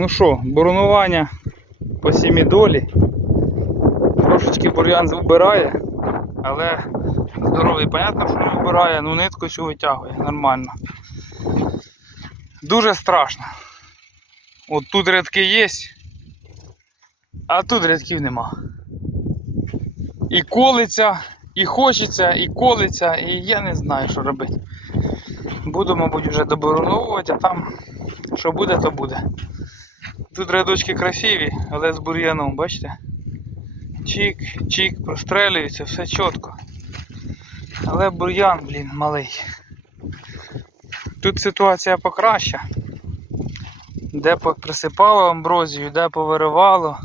Ну що, боронування по сімідолі. Трошечки бур'ян вбирає, але здоровий, понятно, що не вбирає, ну нитку цю витягує нормально. Дуже страшно. От тут рядки є, а тут рядків нема. І колиться, і хочеться, і колиться, і я не знаю, що робити. Буду, мабуть, вже добороновувати, а там що буде, то буде. Тут рядочки красиві, але з бур'яном, бачите? Чик, чик, прострелюється, все чітко. Але бур'ян, блін, малий. Тут ситуація покраща. Де присипало амброзію, де повиривало.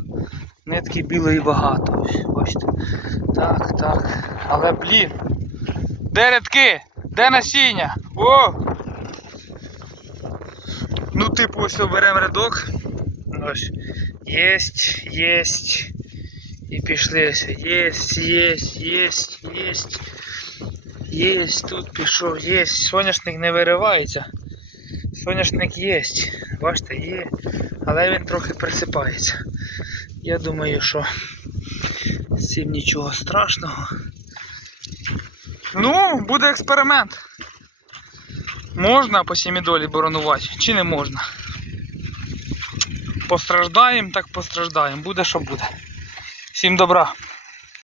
Нитки білої багато. Бачите. Так, так. Але блін. Де рядки? Де насіння? О! Ну, типу, ось беремо рядок. Ось. Єсть, єсть. І пішли. Єсть, єсть, єсть, єсть. Єсть, тут пішов, єсть. Соняшник не виривається. Соняшник єсть. Бачите, є. Але він трохи присипається. Я думаю, що з цим нічого страшного. Ну, буде експеримент. Можна по сімідолі боронувати чи не можна? Постраждаємо, так постраждаємо. Буде що буде. Всім добра.